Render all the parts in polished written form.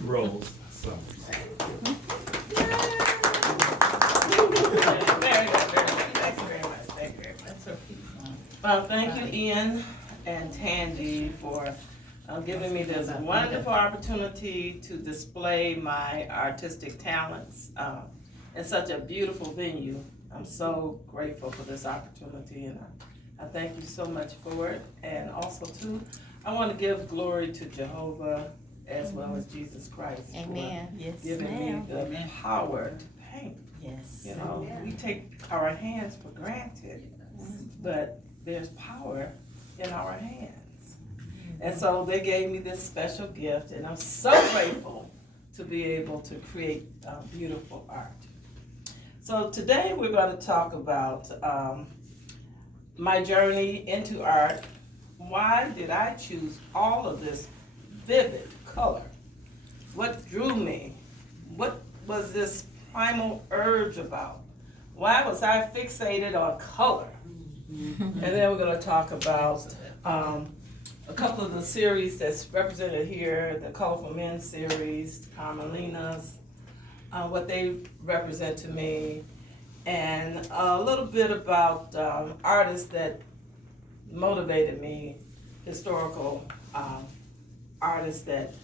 Rose Summers. Very good, very good. Thank you very much. Thank you very much. Well, thank you, Ian and Tangi, for giving me this wonderful opportunity to display my artistic talents in such a beautiful venue. I'm so grateful for this opportunity, and I thank you so much for it. And also, too, I want to give glory to Jehovah as well as Jesus Christ. Amen. For Yes, giving me the power to paint. Yes. You know, we take our hands for granted, but there's power in our hands. And so they gave me this special gift, and I'm so grateful to be able to create beautiful art. So today we're going to talk about my journey into art. Why did I choose all of this vivid color? What drew me? What was this primal urge about? Why was I fixated on color? And then we're going to talk about a couple of the series that's represented here, the Colorful Men series, Carmelina's, what they represent to me, and a little bit about artists that motivated me, historical artists that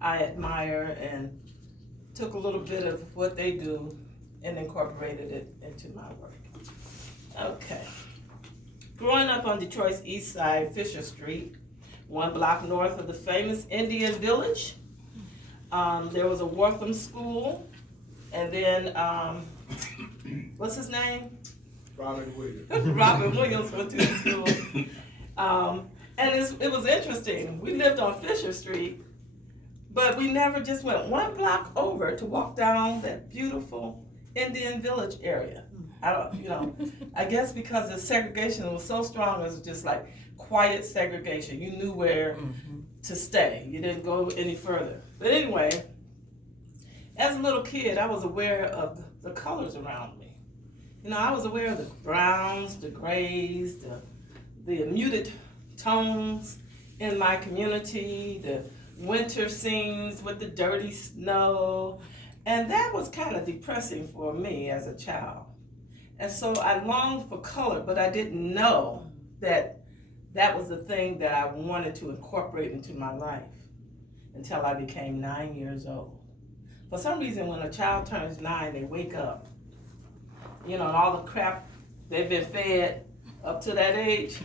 I admire, and took a little bit of what they do and incorporated it into my work. Okay. Growing up on Detroit's east side, Fisher Street, 1 block north of the famous Indian Village, there was a Wortham School, and then, what's his name? Robin Williams. Robin Williams went to the school. And it was interesting. We lived on Fisher Street, but we never just went 1 block over to walk down that beautiful Indian Village area. I guess because the segregation was so strong, it was just like quiet segregation. You knew where to stay. You didn't go any further. But anyway, as a little kid, I was aware of the colors around me. I was aware of the browns, the grays, the muted tones in my community, the winter scenes with the dirty snow. And that was kind of depressing for me as a child. And so I longed for color, but I didn't know that that was the thing that I wanted to incorporate into my life until I became 9 years old. For some reason, when a child turns 9, they wake up. And all the crap they've been fed up to that age,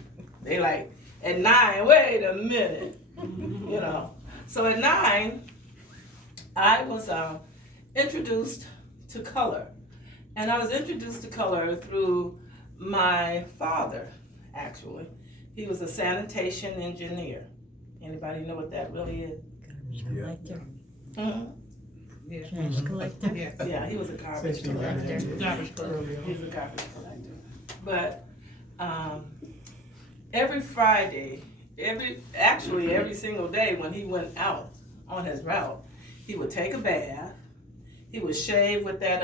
they like, at 9, wait a minute, So at 9, I was introduced to color. And I was introduced to color through my father, actually. He was a sanitation engineer. Anybody know what that really is? Collector. Mm-hmm. Collector. Yeah, he was a garbage collector. He was a garbage collector. But every Friday, every single day when he went out on his route, he would take a bath. He would shave with that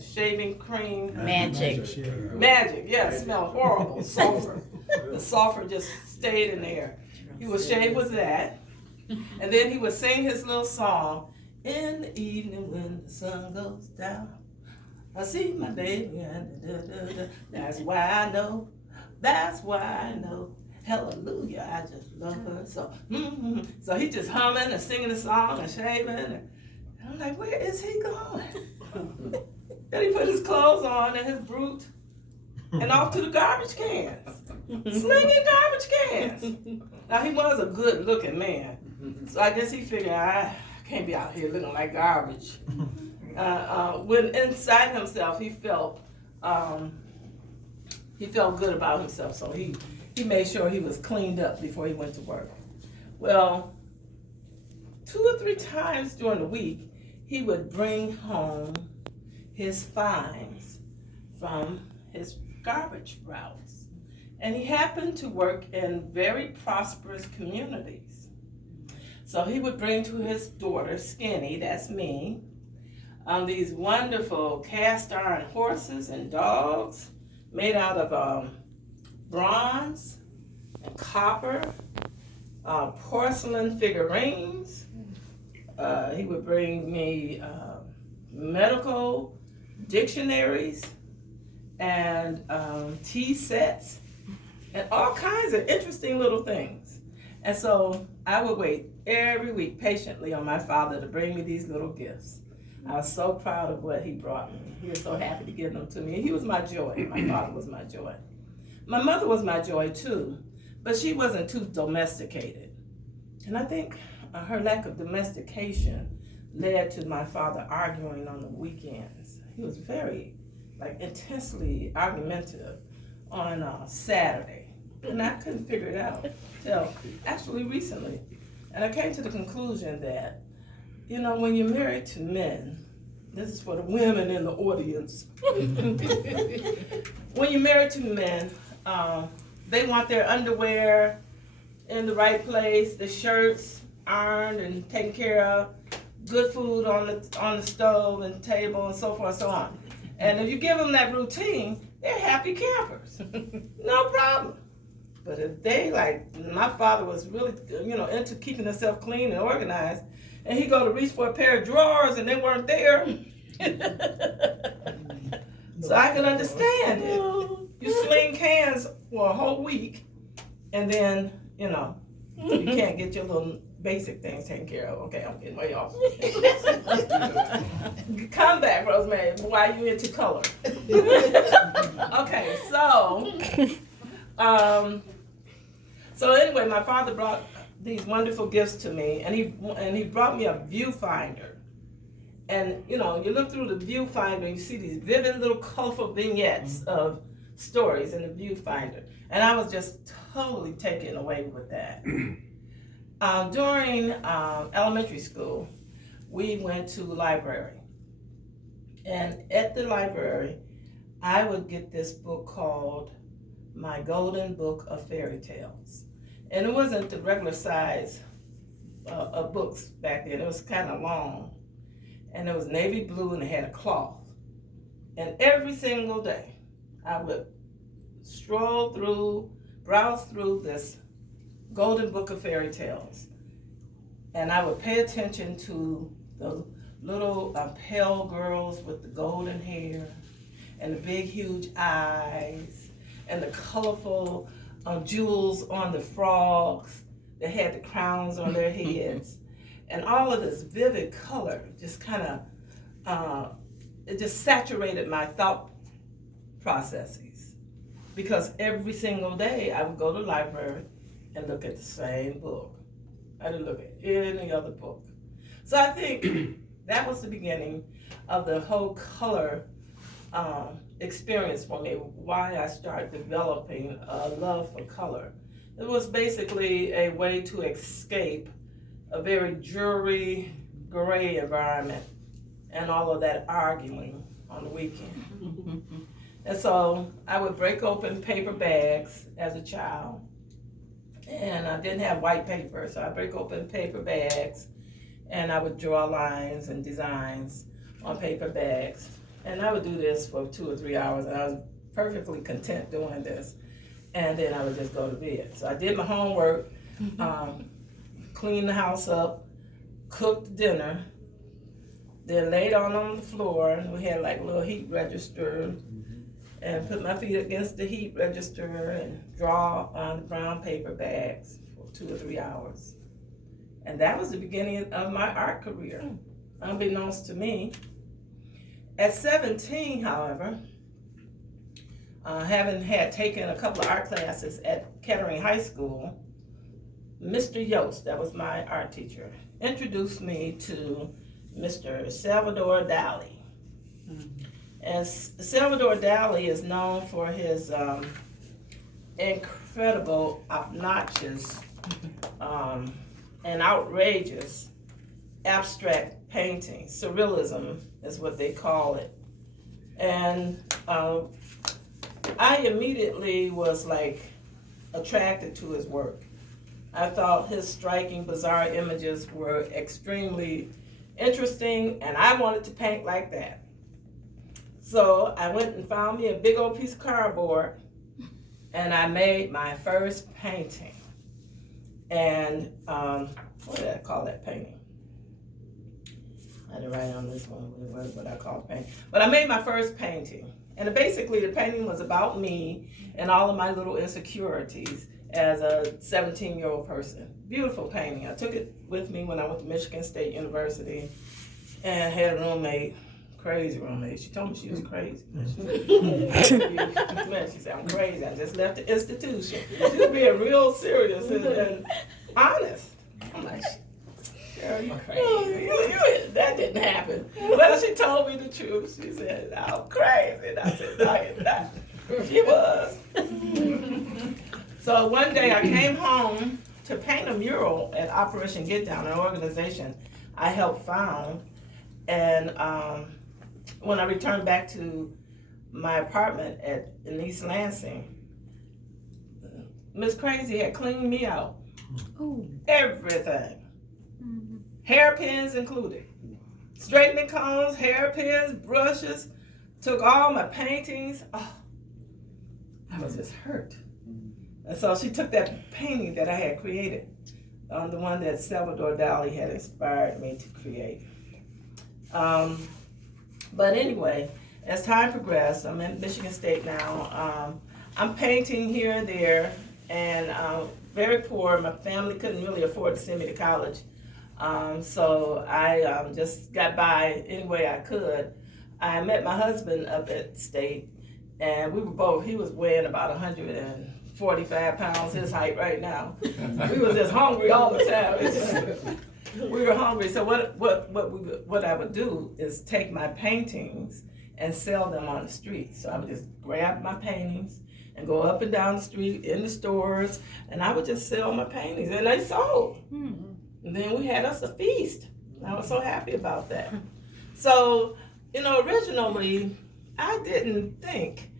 shaving cream. Magic. Magic, yeah, it smelled horrible. Sulfur. The sulfur just stayed in there. He would shave with that. And then he would sing his little song. In the evening when the sun goes down, I see my baby and that's why I know. Hallelujah, I just love her. So he just humming and singing the song and shaving. And I'm like, where is he going? Then he put his clothes on and his brute and off to the garbage cans. Slinging garbage cans. Now he was a good looking man. So I guess he figured, I can't be out here looking like garbage. When inside himself he felt good about himself, so he made sure he was cleaned up before he went to work. Well, 2 or 3 times during the week, he would bring home his finds from his garbage routes. And he happened to work in very prosperous communities. So he would bring to his daughter, Skinny, that's me, these wonderful cast iron horses and dogs made out of bronze and copper porcelain figurines. He would bring me medical dictionaries and tea sets and all kinds of interesting little things. And so I would wait every week patiently on my father to bring me these little gifts. I was so proud of what he brought me. He was so happy to give them to me. He was my joy. My father was my joy. My mother was my joy too, but she wasn't too domesticated. And I think her lack of domestication led to my father arguing on the weekends. He was very, intensely argumentative on Saturday. And I couldn't figure it out till actually recently. And I came to the conclusion that, when you're married to men, this is for the women in the audience. When you're married to men, they want their underwear in the right place, the shirts ironed and taken care of, good food on the stove and table and so forth and so on. And if you give them that routine, they're happy campers. No problem. But if they, my father was really, into keeping himself clean and organized, and he'd go to reach for a pair of drawers and they weren't there. So I can understand it. You sling cans for a whole week, and then, you can't get your little basic things taken care of. Okay, I'm getting way off. Come back, Rosemary. Why are you into color? Okay, so anyway, my father brought these wonderful gifts to me, and he brought me a viewfinder. And you look through the viewfinder, and you see these vivid little colorful vignettes of stories in the viewfinder, and I was just totally taken away with that. During elementary school, we went to the library, and at the library, I would get this book called My Golden Book of Fairy Tales. And it wasn't the regular size of books back then. It was kind of long. And it was navy blue and it had a cloth. And every single day, I would browse through this Golden Book of Fairy Tales. And I would pay attention to the little pale girls with the golden hair and the big, huge eyes and the colorful jewels on the frogs that had the crowns on their heads. And all of this vivid color just kind of, it just saturated my thought processes. Because every single day I would go to the library and look at the same book. I didn't look at any other book. So I think that was the beginning of the whole color experience for me, why I started developing a love for color. It was basically a way to escape a very dreary, gray environment and all of that arguing on the weekend. And so I would break open paper bags as a child, and I didn't have white paper, so I break open paper bags and I would draw lines and designs on paper bags. And I would do this for 2 or 3 hours, and I was perfectly content doing this. And then I would just go to bed. So I did my homework, cleaned the house up, cooked dinner, then laid on the floor, and we had a little heat register, and put my feet against the heat register and draw on the brown paper bags for 2 or 3 hours. And that was the beginning of my art career, unbeknownst to me. At 17, however, having had taken a couple of art classes at Kettering High School, Mr. Yost, that was my art teacher, introduced me to Mr. Salvador Dali. And Salvador Dali is known for his incredible, obnoxious, and outrageous abstract painting. Surrealism is what they call it. And I immediately was attracted to his work. I thought his striking, bizarre images were extremely interesting, and I wanted to paint like that. So I went and found me a big old piece of cardboard, and I made my first painting. And what did I call that painting? I didn't write on this one what I call painting. But I made my first painting. And basically the painting was about me and all of my little insecurities as a 17-year-old person. Beautiful painting. I took it with me when I went to Michigan State University and had a roommate, crazy roommate. She told me she was crazy. She said, I'm crazy. I just left the institution. She was being real serious and honest. I'm like, girl, you crazy. That didn't happen. Well, she told me the truth. She said, I'm crazy. And I said, no, you're not. She was. So one day I came home to paint a mural at Operation Get Down, an organization I helped found. And when I returned back to my apartment in East Lansing, Miss Crazy had cleaned me out. Oh. Everything. Hairpins included. Straightening combs, hairpins, brushes, took all my paintings. Oh, I was just hurt. And so she took that painting that I had created, the one that Salvador Dali had inspired me to create. But anyway, as time progressed, I'm in Michigan State now. I'm painting here and there, and very poor. My family couldn't really afford to send me to college. So I just got by any way I could. I met my husband up at State, and we were both, he was weighing about 145 pounds, his height right now. We were just hungry all the time. We were hungry. So what I would do is take my paintings and sell them on the street. So I would just grab my paintings and go up and down the street in the stores, and I would just sell my paintings, and they sold. And then we had us a feast. I was so happy about that. So, originally, I didn't think,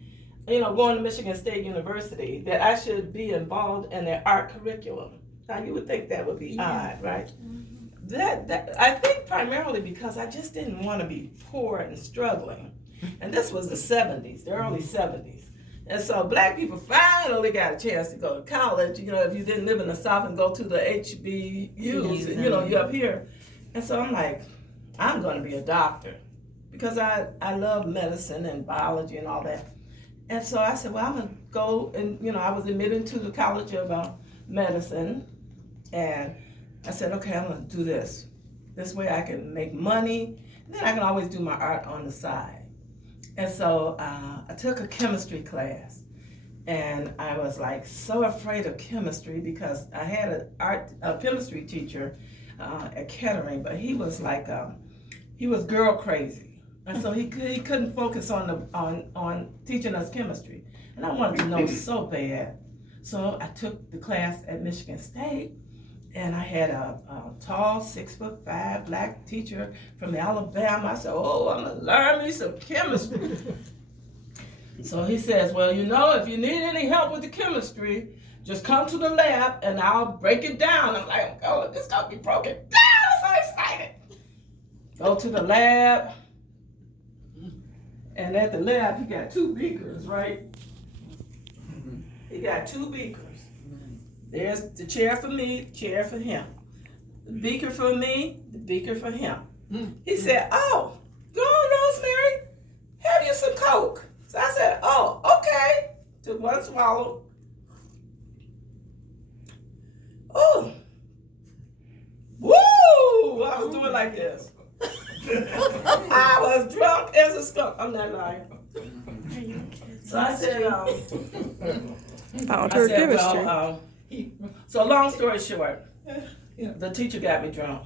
going to Michigan State University, that I should be involved in their art curriculum. Now, you would think that would be odd, right? That I think primarily because I just didn't want to be poor and struggling. And this was the 70s, the early 70s. And so black people finally got a chance to go to college, if you didn't live in the South and go to the HBUs, you're up here. And so I'm like, I'm going to be a doctor because I love medicine and biology and all that. And so I said, well, I'm going to go and, I was admitted to the College of Medicine. And I said, okay, I'm going to do this. This way I can make money. And then I can always do my art on the side. And so I took a chemistry class, and I was like so afraid of chemistry because I had a chemistry teacher at Kettering, but he was like he was girl crazy, and so he couldn't focus on teaching us chemistry, and I wanted to know so bad. So I took the class at Michigan State. And I had a tall, 6'5" black teacher from Alabama. I said, oh, I'm gonna learn me some chemistry. So he says, well, if you need any help with the chemistry, just come to the lab and I'll break it down. I'm like, oh, this gonna be broken down. I'm so excited. Go to the lab. And at the lab, he got 2 beakers, right? He got 2 beakers. There's the chair for me, the chair for him. The beaker for me, the beaker for him. He said, oh, go on, Rosemary, have you some Coke. So I said, oh, okay. Took one swallow. Oh, woo! I was doing like this. I was drunk as a skunk. I'm not lying. So I said, Found her chemistry. So long story short, the teacher got me drunk.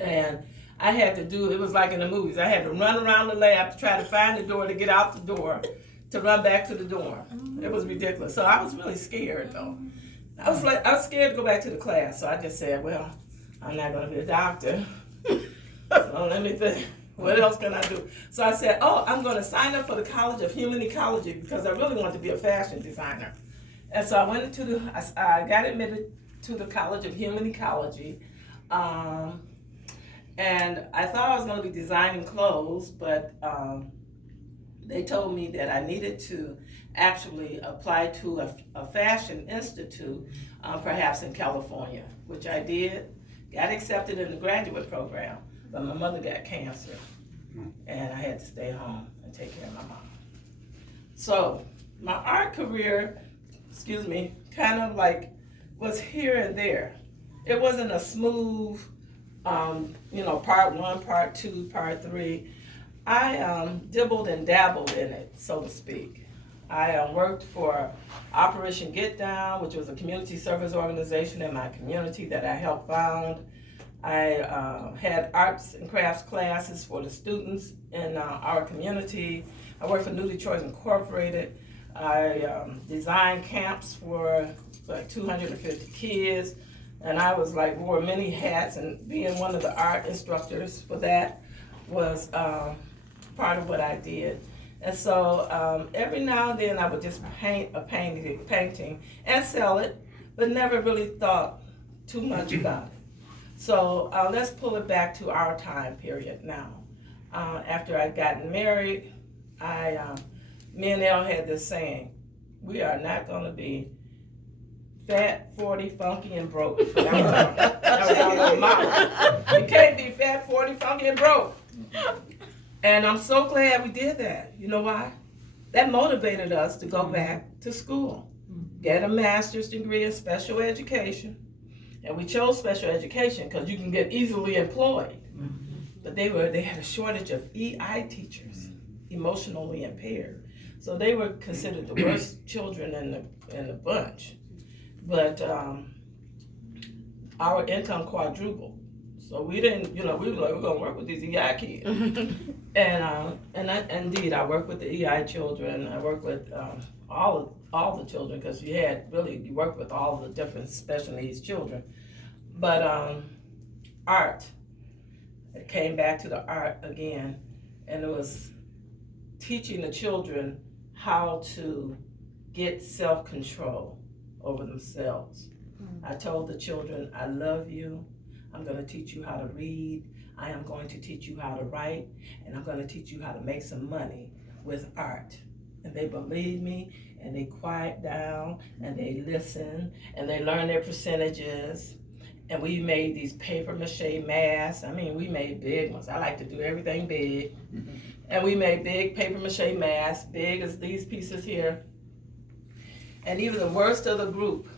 And I had to it was like in the movies, I had to run around the lab to try to find the door to get out the door, to run back to the dorm. It was ridiculous. So I was really scared though. I was scared to go back to the class. So I just said, well, I'm not gonna be a doctor. So let me think, what else can I do? So I said, oh, I'm gonna sign up for the College of Human Ecology because I really want to be a fashion designer. And so I went into I got admitted to the College of Human Ecology. And I thought I was going to be designing clothes, but they told me that I needed to actually apply to a fashion institute, perhaps in California, which I did. Got accepted in the graduate program, but my mother got cancer, and I had to stay home and take care of my mom. So my art career, kind of like was here and there. It wasn't a smooth, part 1, part 2, part 3. I dibbled and dabbled in it, so to speak. I worked for Operation Get Down, which was a community service organization in my community that I helped found. I had arts and crafts classes for the students in our community. I worked for New Detroit Incorporated. I designed camps for like 250 kids, and I was wore many hats, and being one of the art instructors for that was part of what I did. And so every now and then I would just paint a painting and sell it, but never really thought too much about it. So let's pull it back to our time period now. After I'd gotten married, me and Elle had this saying: we are not going to be fat, 40, funky, and broke. That was our motto. You can't be fat, 40, funky, and broke. And I'm so glad we did that. You know why? That motivated us to go back to school, get a master's degree in special education. And we chose special education because you can get easily employed. But they had a shortage of EI teachers, emotionally impaired. So they were considered the worst children in the bunch. But our income quadrupled. So we didn't, we were like, we're gonna work with these EI kids. Indeed, I work with the EI children. I work with all the children, because you work with all the different special needs children. But art, it came back to the art again, and it was teaching the children how to get self-control over themselves. I told the children, I love you. I'm going to teach you how to read. I am going to teach you how to write, and I'm going to teach you how to make some money with art. And they believe me, and they quiet down, and they listen, and they learn their percentages. And we made these paper mache masks. I mean, we made big ones. I like to do everything big. And we made big paper mache masks, big as these pieces here. And even the worst of the group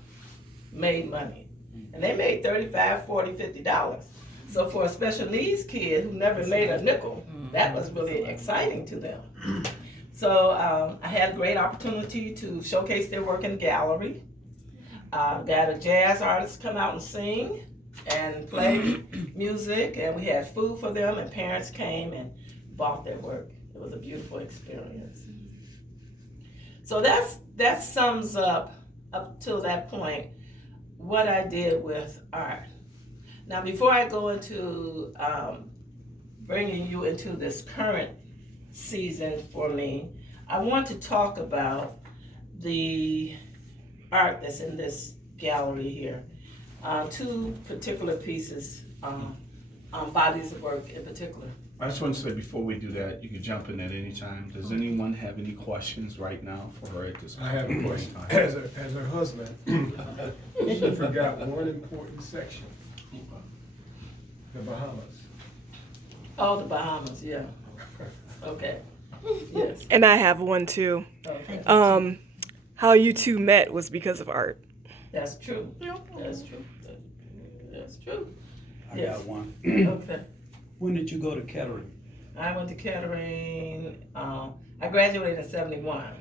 made money. And they made $35, $40, $50. So for a special needs kid who never made a nickel, that was really exciting to them. So I had a great opportunity to showcase their work in the gallery. Got a jazz artist come out and sing and play music, and we had food for them, and parents came and bought their work. It was a beautiful experience. So that sums up till that point, what I did with art. Now, before I go into bringing you into this current season for me, I want to talk about the art that's in this gallery here. Two particular pieces, bodies of work in particular. I just want to say, before we do that, you can jump in at any time. Does anyone have any questions right now for her at this point? I have a question. As her husband, she forgot one important section. The Bahamas. Oh, the Bahamas, yeah. Okay. Yes. And I have one too. Okay. How you two met was because of art. That's true. That's true. That's true. I Yes. got one. Okay. When did you go to Kettering? I went to Kettering. I graduated in 71.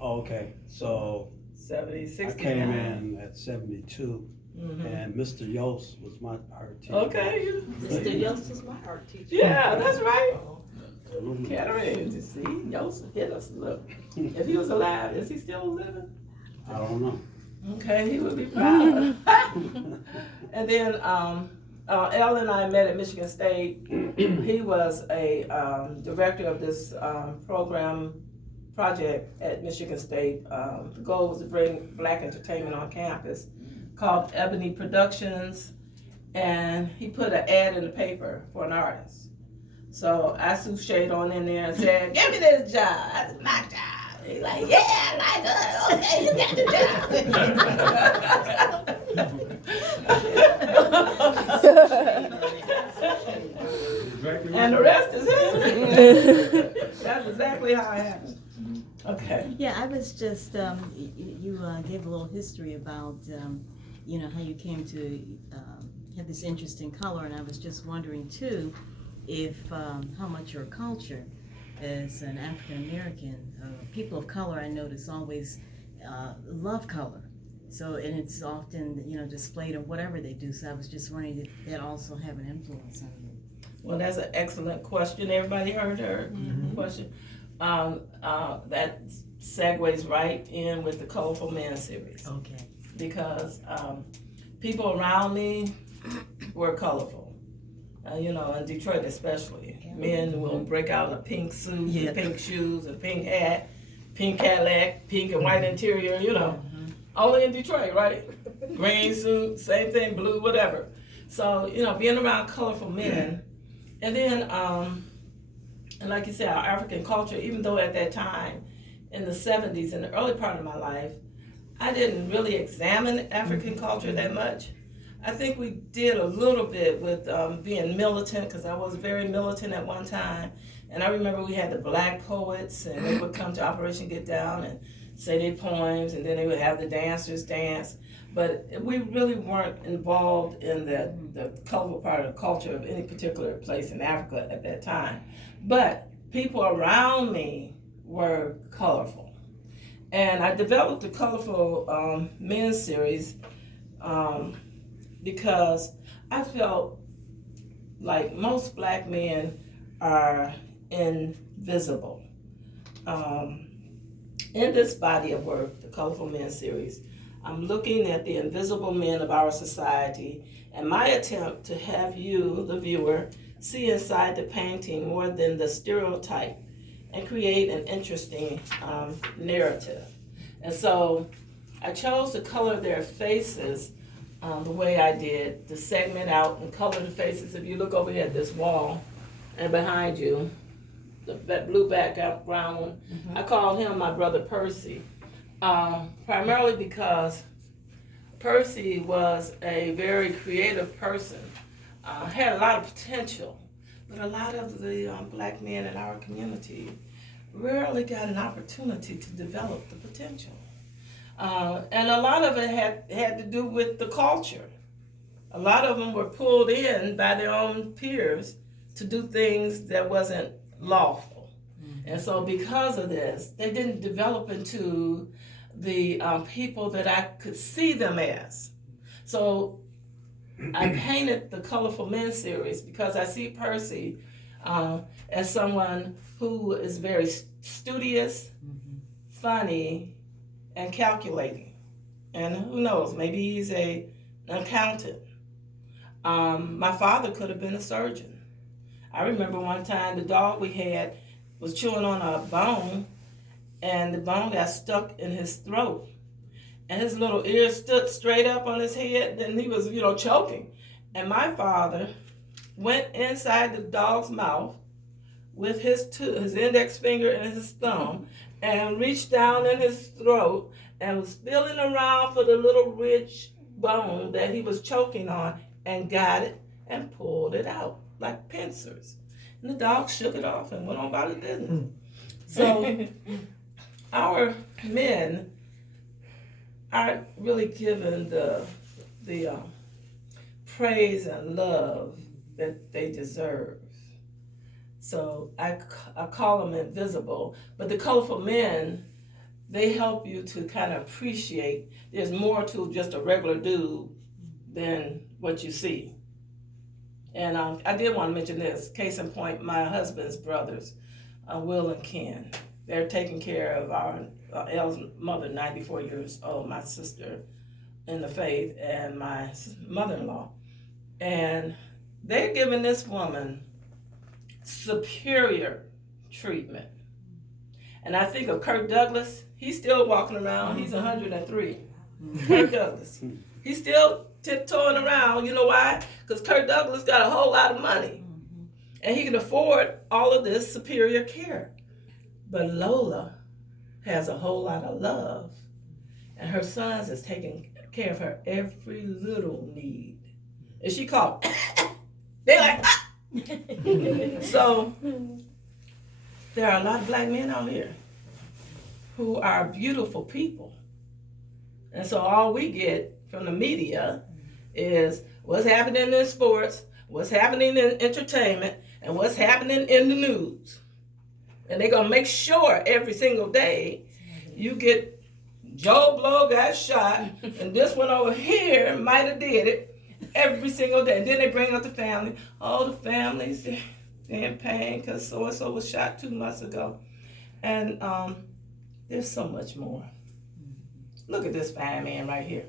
Oh, okay, so 70, I 69. came in at 72, and Mr. Yost was my art teacher. Okay. Mr. Yost is my art teacher. Yeah, that's right. Mhm. Kettering, you see, Yost hit us. Look, if he was alive, is he still living? I don't know. Okay, he would be proud. And then Elle and I met at Michigan State. He was a director of this project at Michigan State. The goal was to bring Black entertainment on campus, called Ebony Productions, and he put an ad in the paper for an artist. So I souched on in there and said, "Give me this job. That's my job." He's like, "Yeah, I like her. Okay, you got the job." And the rest is history. That's exactly how it happened. Okay. Yeah, I was just, you gave a little history about, how you came to have this interesting color, and I was just wondering too, if, how much your culture as an African American, people of color, I notice always love color. So, and it's often, displayed in whatever they do, so I was just wondering if that also have an influence on you. Well, that's an excellent question. Everybody heard her question. That segues right in with the Colorful Men series. Okay. Because people around me were colorful. In Detroit especially. Men will break out in a pink suit, and pink shoes, a pink hat, pink Cadillac, pink and white interior, Only in Detroit, right? Green suit, same thing, blue, whatever. So, being around colorful men. And then, and like you said, our African culture, even though at that time, in the 70s, in the early part of my life, I didn't really examine African culture that much. I think we did a little bit with being militant, because I was very militant at one time. And I remember we had the black poets, and they would come to Operation Get Down and say their poems, and then they would have the dancers dance. But we really weren't involved in the colorful part of the culture of any particular place in Africa at that time. But people around me were colorful. And I developed the Colorful Men series because I felt like most black men are invisible. In this body of work, the Colorful Men series, I'm looking at the invisible men of our society, and my attempt to have you, the viewer, see inside the painting more than the stereotype and create an interesting narrative. And so I chose to color their faces the way I did, to segment out and color the faces. If you look over here at this wall and behind you, that blue background one, I called him my brother Percy. Primarily because Percy was a very creative person, had a lot of potential, but a lot of the black men in our community rarely got an opportunity to develop the potential. And a lot of it had to do with the culture. A lot of them were pulled in by their own peers to do things that wasn't lawful. And so because of this, they didn't develop into the people that I could see them as. So I painted the Colorful Men series because I see Percy as someone who is very studious, funny, and calculating. And who knows, maybe he's an accountant. My father could have been a surgeon. I remember one time the dog we had was chewing on a bone, and the bone got stuck in his throat. And his little ears stood straight up on his head, and he was, choking. And my father went inside the dog's mouth with his index finger and his thumb and reached down in his throat and was feeling around for the little ridge bone that he was choking on and got it and pulled it out like pincers. And the dog shook it off and went on about his business. So our men aren't really given the praise and love that they deserve. So I call them invisible, but the Colorful Men, they help you to kind of appreciate there's more to just a regular dude than what you see. And I did want to mention this, case in point, my husband's brothers, Will and Ken. They're taking care of our Elle's mother, 94 years old, my sister in the faith, and my mother-in-law. And they're giving this woman superior treatment. And I think of Kirk Douglas. He's still walking around. He's 103. Kirk Douglas. He's still tiptoeing around. You know why? Because Kirk Douglas got a whole lot of money. And he can afford all of this superior care. But Lola has a whole lot of love. And her sons is taking care of her every little need. And she called, they're like, ah! So there are a lot of black men out here who are beautiful people. And so all we get from the media is what's happening in sports, what's happening in entertainment, and what's happening in the news. And they're gonna make sure every single day you get Joe Blow got shot, and this one over here might have did it every single day. And then they bring up the family. Oh, the families, they're in pain because so-and-so was shot 2 months ago. And there's so much more. Look at this fine man right here.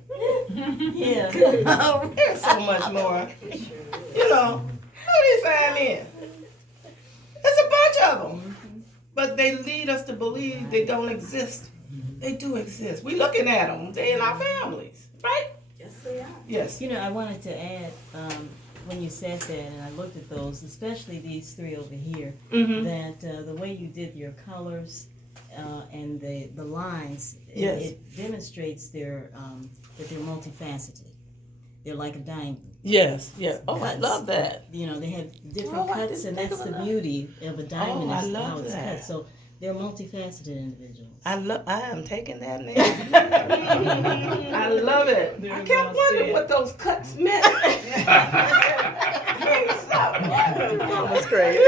Yeah. There's so much more. You know, look at these fine men. There's a bunch of them. But they lead us to believe they don't exist. They do exist. We looking at them. They in our families, right? Yes, they are. Yes. You know, I wanted to add, when you said that, and I looked at those, especially these three over here, Mm-hmm. that the way you did your colors and the lines, Yes. it demonstrates their that they're multifaceted. They're like a diamond. Yes. Yes. Oh, I Cuts. love that. You know, they have different Oh, I cuts, didn't and think that's of the that. beauty of a diamond, Oh, I is love how it's that. cut. So they're multifaceted individuals. I am taking that now. I love it. Very I kept well wondering said. what those cuts meant. That was crazy.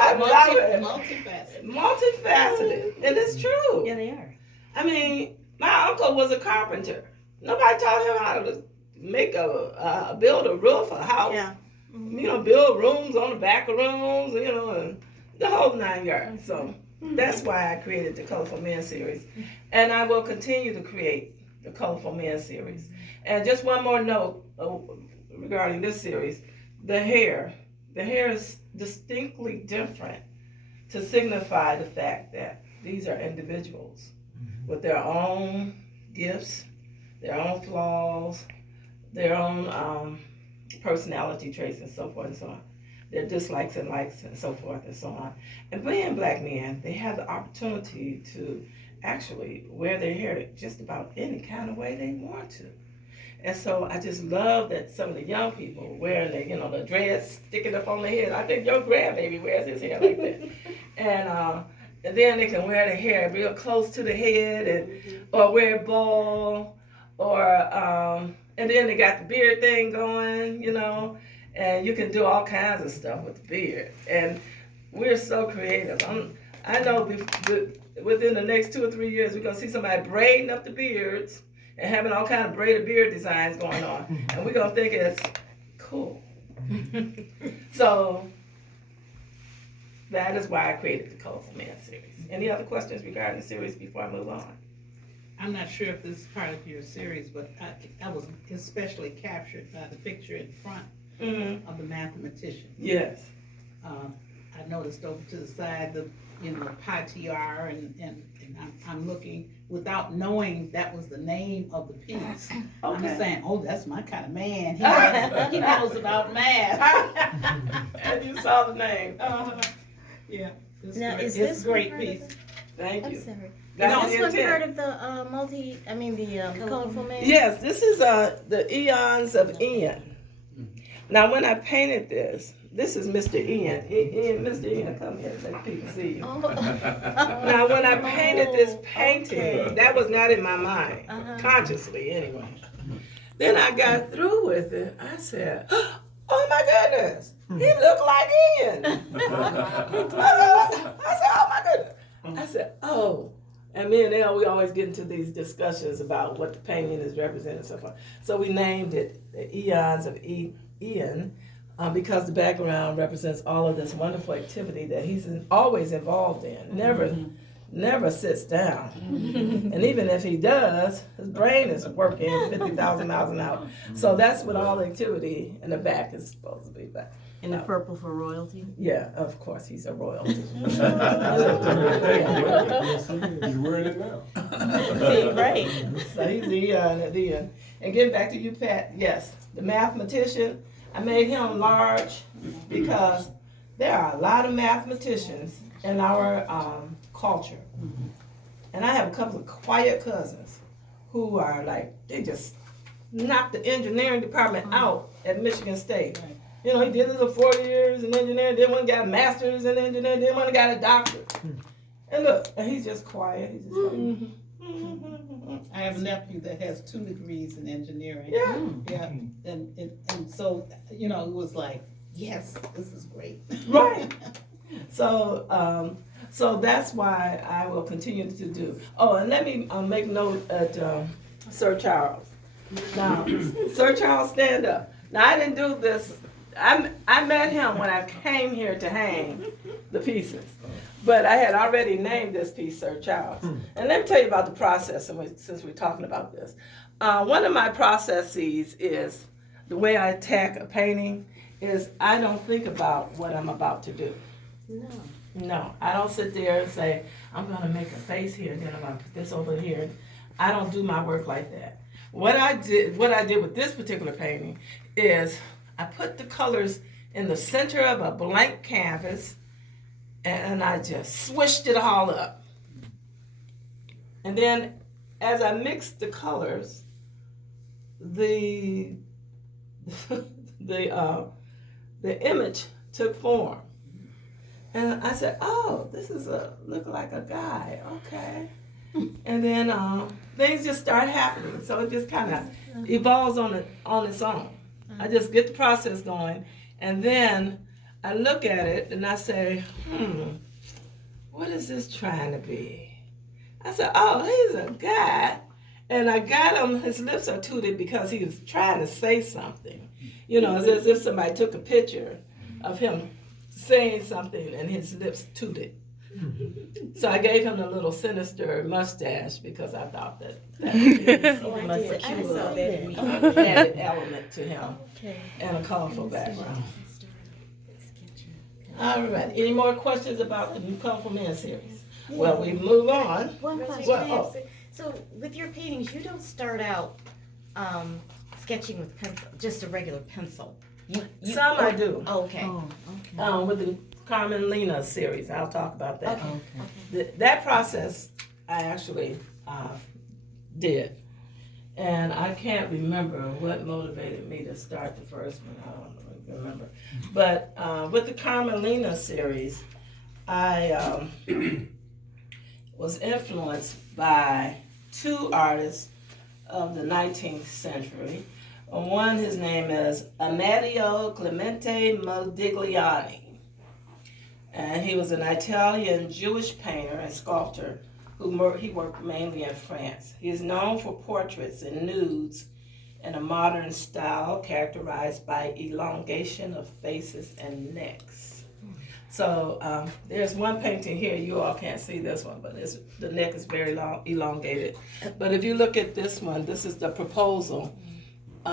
I love it. Multifaceted. Multifaceted. And it's true. Yeah, they are. I mean, my uncle was a carpenter. Nobody taught him how to make build a roof, a house. Yeah. You know, build rooms on the back of rooms, you know, and the whole 9 yards. So that's why I created the Colorful Men series. And I will continue to create the Colorful Men series. And just one more note regarding this series. The hair is distinctly different to signify the fact that these are individuals with their own gifts, their own flaws, their own personality traits, and so forth and so on. Their dislikes and likes, and so forth and so on. And being black men, they have the opportunity to actually wear their hair just about any kind of way they want to. And so I just love that some of the young people wearing the, you know, the dreads sticking up on their head. I think your grandbaby wears his hair like that. And then they can wear their hair real close to the head, and or wear a ball, or and then they got the beard thing going, you know, and you can do all kinds of stuff with the beard. And we're so creative. I know within the next 2 or 3 years, we're gonna see somebody braiding up the beards and having all kind of braided beard designs going on, and we're gonna think it's cool. So that is why I created the Colorful Man series. Any other questions regarding the series before I move on? I'm not sure if this is part of your series, but I was especially captured by the picture in front Mm-hmm. of the mathematician. Yes. I noticed over to the side the pi TR, and I'm looking without knowing that was the name of the piece. I'm just saying, oh, that's my kind of man. He knows about math. And you saw the name. Yeah, it's Now, great. is It's this a great part of piece. Thank I'm you. sorry. That's Is the this one intent. part of the Colorful Man? Yes, this is the Eons of Ian. Now, when I painted this is Mr. Ian. Mr. Ian, come here, let people see you. Oh. Now, when I painted this painting, Okay. that was not in my mind, consciously anyway. Then I got through with it. I said, oh my goodness, he looked like Ian. I said, oh my goodness. I said, oh. And me and Elle, we always get into these discussions about what the painting is representing and so forth. So we named it the Eons of Ian because the background represents all of this wonderful activity that he's always involved in. Never sits down. And even if he does, his brain is working 50,000 miles an hour. So that's what all the activity in the back is supposed to be back. And the purple for royalty? Yeah, of course, he's a royalty. He's wearing it now. See, right. So he's the end. And getting back to you, Pat, yes, the mathematician, I made him large because there are a lot of mathematicians in our culture. And I have a couple of quiet cousins who are like, they just knocked the engineering department out at Michigan State. You know, he did his 4 years in engineering, then one got a master's in engineering, then one got a doctorate. And look, and he's just quiet. He's just like, I have a nephew that has 2 degrees in engineering. yeah. Yeah, and so, you know, it was like, yes, this is great. Right. So, so that's why I will continue to do. Oh, and let me make note at Sir Charles. Now, Sir Charles, stand up. Now, I didn't do this. I met him when I came here to hang the pieces. But I had already named this piece Sir Charles. And let me tell you about the process since we're talking about this. One of my processes is, the way I attack a painting is I don't think about what I'm about to do. No, I don't sit there and say, I'm gonna make a face here and then I'm gonna put this over here. I don't do my work like that. What I did with this particular painting is I put the colors in the center of a blank canvas and I just swished it all up. And then as I mixed the colors, the image took form. And I said, oh, this is look like a guy, okay. And then things just start happening. So it just kind of evolves on its own. I just get the process going, and then I look at it and I say, what is this trying to be? I said, oh, he's a guy. And I got him, his lips are tooted because he was trying to say something. You know, it's as if somebody took a picture of him saying something and his lips tooted. So I gave him a little sinister mustache because I thought that added element to him and a colorful background. All right, any more questions about the New Colorful Men series? Well, we move on. One question. Well, So with your paintings, you don't start out sketching with pencil, just a regular pencil. Some I do. Oh, okay. Oh, okay. With the Carmen Lena series, I'll talk about that. Okay. That process I actually did. And I can't remember what motivated me to start the first one. I don't remember. But with the Carmen Lena series, I was influenced by 2 artists of the 19th century. One, his name is Amadeo Clemente Modigliani. And he was an Italian Jewish painter and sculptor he worked mainly in France. He is known for portraits and nudes in a modern style characterized by elongation of faces and necks. So there's one painting here, you all can't see this one, but the neck is very long, elongated. But if you look at this one, this is the proposal.